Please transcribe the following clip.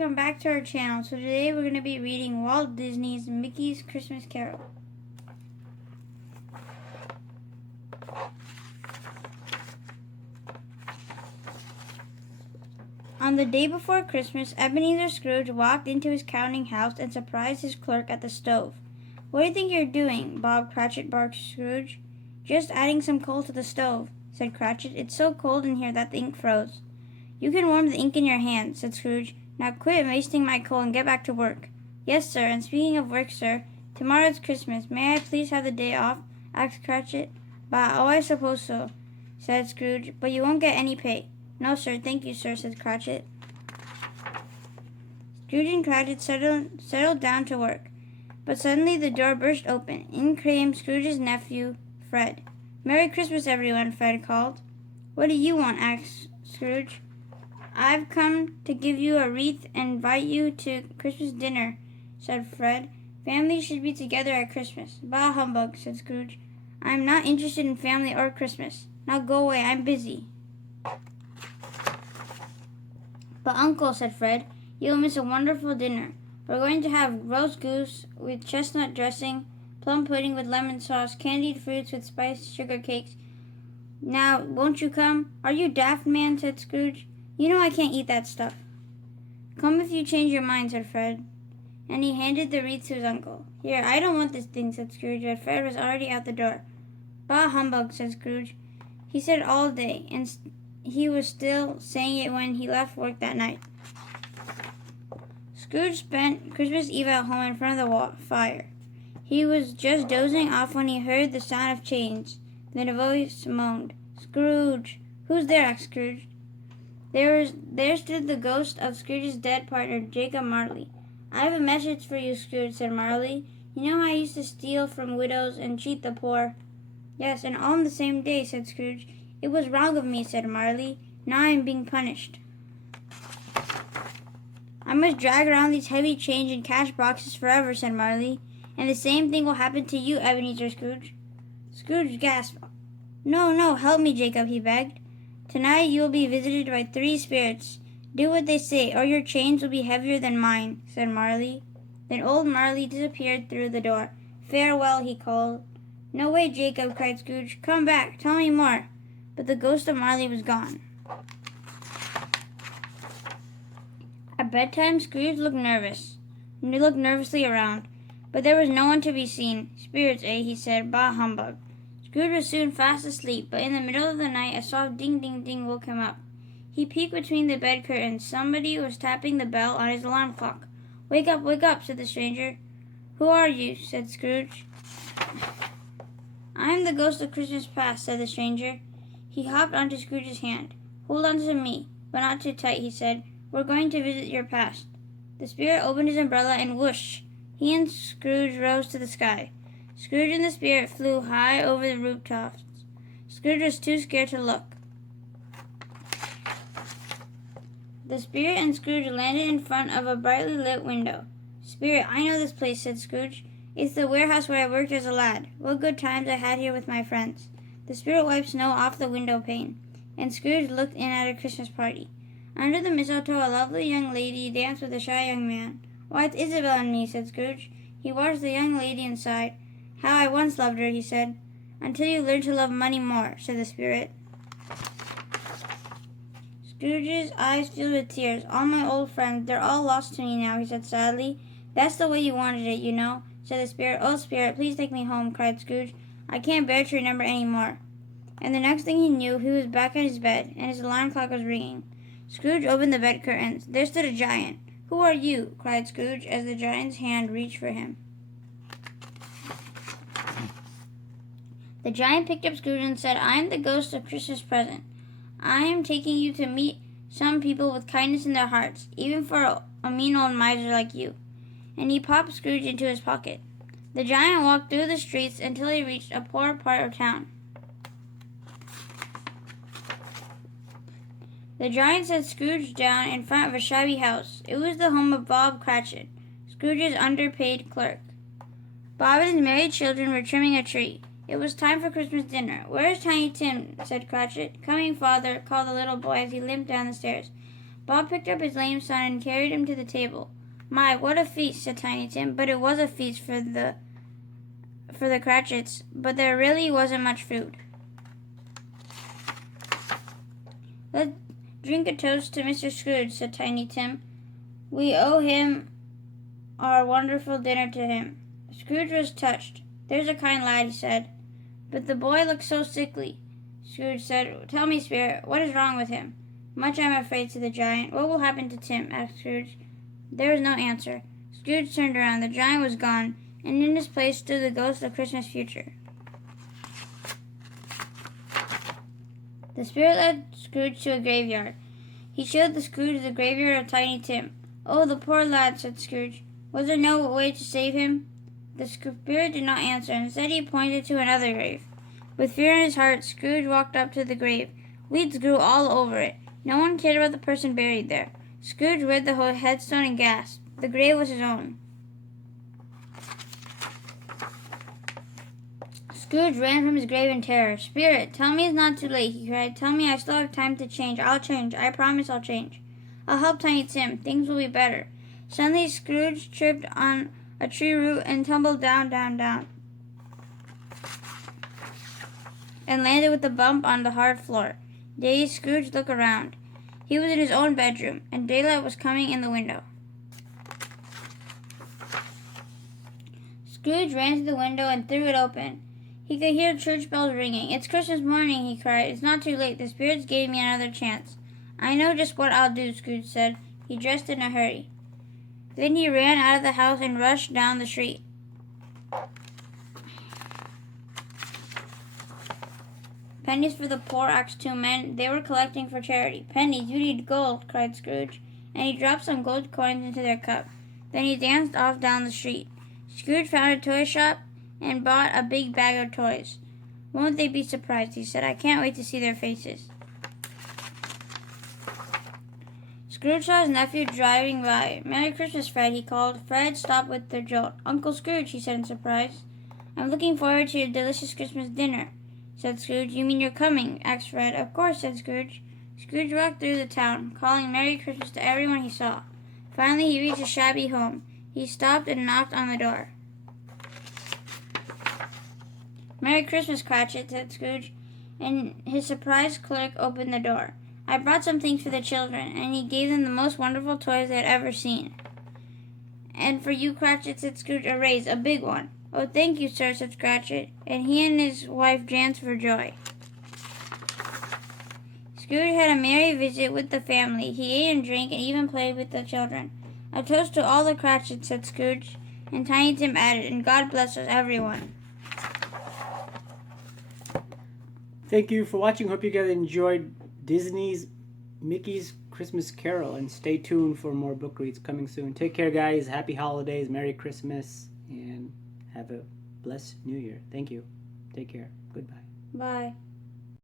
welcome back to our channel. So today we're going to be reading Walt Disney's Mickey's Christmas Carol. On the day before Christmas, Ebenezer Scrooge walked into his counting house and surprised his clerk at the stove. "What do you think you're doing, Bob Cratchit?" barked Scrooge. "Just adding some coal to the stove," said Cratchit. "It's so cold in here that the ink froze." "You can warm the ink in your hand," said Scrooge. "Now quit wasting my coal and get back to work." "Yes, sir, and speaking of work, sir, tomorrow's Christmas. May I please have the day off?" asked Cratchit. "Bah, oh, I suppose so," said Scrooge, "but you won't get any pay." "No, sir, thank you, sir," said Cratchit. Scrooge and Cratchit settled down to work. But suddenly the door burst open. In came Scrooge's nephew, Fred. "Merry Christmas, everyone," Fred called. "What do you want?" asked Scrooge. "I've come to give you a wreath and invite you to Christmas dinner," said Fred. "Families should be together at Christmas." "Bah, humbug," said Scrooge. "I am not interested in family or Christmas. Now go away, I'm busy." "But Uncle," said Fred, "you'll miss a wonderful dinner. We're going to have roast goose with chestnut dressing, plum pudding with lemon sauce, candied fruits with spiced sugar cakes. Now, won't you come?" "Are you daft, man?" said Scrooge. "You know I can't eat that stuff." "Come if you change your mind," said Fred. And he handed the wreath to his uncle. "Here, I don't want this thing," said Scrooge, but Fred was already out the door. "Bah, humbug," said Scrooge. He said it all day, and he was still saying it when he left work that night. Scrooge spent Christmas Eve at home in front of the fire. He was just dozing off when he heard the sound of chains. Then a voice moaned, "Scrooge!" "Who's there?" asked Scrooge. There stood the ghost of Scrooge's dead partner, Jacob Marley. "I have a message for you, Scrooge," said Marley. "You know how I used to steal from widows and cheat the poor?" "Yes, and all on the same day," said Scrooge. "It was wrong of me," said Marley. "Now I am being punished. I must drag around these heavy change and cash boxes forever," said Marley. "And the same thing will happen to you, Ebenezer Scrooge." Scrooge gasped. No, help me, Jacob," he begged. "Tonight you will be visited by 3 spirits. Do what they say, or your chains will be heavier than mine," said Marley. Then old Marley disappeared through the door. "Farewell," he called. "No way, Jacob," cried Scrooge. "Come back, tell me more." But the ghost of Marley was gone. At bedtime, Scrooge looked nervously around, but there was no one to be seen. "Spirits, eh?" he said. "Bah, humbug." Scrooge was soon fast asleep, but in the middle of the night a soft ding, ding, ding woke him up. He peeked between the bed curtains. Somebody was tapping the bell on his alarm clock. Wake up," said the stranger. "Who are you?" said Scrooge. "I am the ghost of Christmas past," said the stranger. He hopped onto Scrooge's hand. "Hold on to me, but not too tight," he said. "We're going to visit your past." The spirit opened his umbrella and whoosh! He and Scrooge rose to the sky. Scrooge and the spirit flew high over the rooftops. Scrooge was too scared to look. The spirit and Scrooge landed in front of a brightly lit window. "Spirit, I know this place," said Scrooge. "It's the warehouse where I worked as a lad. What good times I had here with my friends." The spirit wiped snow off the window pane, and Scrooge looked in at a Christmas party. Under the mistletoe, a lovely young lady danced with a shy young man. "Why, it's Isabel and me," said Scrooge. He watched the young lady and sighed. "How I once loved her," he said. "Until you learn to love money more," said the spirit. Scrooge's eyes filled with tears. "All my old friends, they're all lost to me now," he said sadly. "That's the way you wanted it, you know," said the spirit. "Oh, spirit, please take me home," cried Scrooge. "I can't bear to remember any more." And the next thing he knew, he was back in his bed, and his alarm clock was ringing. Scrooge opened the bed curtains. There stood a giant. "Who are you?" cried Scrooge as the giant's hand reached for him. The giant picked up Scrooge and said, "I am the ghost of Christmas present. I am taking you to meet some people with kindness in their hearts, even for a mean old miser like you." And he popped Scrooge into his pocket. The giant walked through the streets until he reached a poor part of town. The giant set Scrooge down in front of a shabby house. It was the home of Bob Cratchit, Scrooge's underpaid clerk. Bob and his married children were trimming a tree. It was time for Christmas dinner. "Where is Tiny Tim?" said Cratchit. "Coming, father," called the little boy as he limped down the stairs. Bob picked up his lame son and carried him to the table. "My, what a feast," said Tiny Tim, but it was a feast for the Cratchits, but there really wasn't much food. "Let's drink a toast to Mr. Scrooge," said Tiny Tim. "We owe him our wonderful dinner to him." Scrooge was touched. "There's a kind lad," he said. "But the boy looks so sickly." Scrooge said, "Tell me, Spirit, what is wrong with him?" "Much, I'm afraid," said the giant. "What will happen to Tim?" asked Scrooge. There was no answer. Scrooge turned around. The giant was gone, and in his place stood the ghost of Christmas future. The Spirit led Scrooge to a graveyard. He showed the Scrooge the graveyard of Tiny Tim. "Oh, the poor lad," said Scrooge. "Was there no way to save him?" The Spirit did not answer. Instead, he pointed to another grave. With fear in his heart, Scrooge walked up to the grave. Weeds grew all over it. No one cared about the person buried there. Scrooge read the whole headstone and gasped. The grave was his own. Scrooge ran from his grave in terror. "Spirit, tell me it's not too late," he cried. "Tell me I still have time to change. I'll change. I promise I'll change. I'll help Tiny Tim. Things will be better." Suddenly, Scrooge tripped on a tree root and tumbled down, and landed with a bump on the hard floor. Dazed, Scrooge looked around. He was in his own bedroom, and daylight was coming in the window. Scrooge ran to the window and threw it open. He could hear church bells ringing. "It's Christmas morning," he cried. "It's not too late. The spirits gave me another chance." "I know just what I'll do," Scrooge said. He dressed in a hurry. Then he ran out of the house and rushed down the street. "Pennies for the poor," asked two men. They were collecting for charity. "Pennies, you need gold," cried Scrooge, and he dropped some gold coins into their cup. Then he danced off down the street. Scrooge found a toy shop and bought a big bag of toys. "Won't they be surprised?" he said. "I can't wait to see their faces." Scrooge saw his nephew driving by. "Merry Christmas, Fred," he called. Fred stopped with a jolt. "Uncle Scrooge," he said in surprise. "I'm looking forward to your delicious Christmas dinner," said Scrooge. "You mean you're coming?" asked Fred. "Of course," said Scrooge. Scrooge walked through the town, calling Merry Christmas to everyone he saw. Finally, he reached a shabby home. He stopped and knocked on the door. "Merry Christmas, Cratchit," said Scrooge, and his surprised clerk opened the door. "I brought some things for the children," and he gave them the most wonderful toys they had ever seen. "And for you, Cratchit," said Scrooge, "a raise, a big one." "Oh, thank you, sir," said Cratchit, and he and his wife danced for joy. Scrooge had a merry visit with the family. He ate and drank and even played with the children. "A toast to all the Cratchits," said Scrooge, and Tiny Tim added, "and God bless us, everyone." Thank you for watching. Hope you guys enjoyed Disney's Mickey's Christmas Carol, and stay tuned for more book reads coming soon. Take care, guys. Happy holidays, Merry Christmas, and have a blessed New Year. Thank you. Take care. Goodbye. Bye.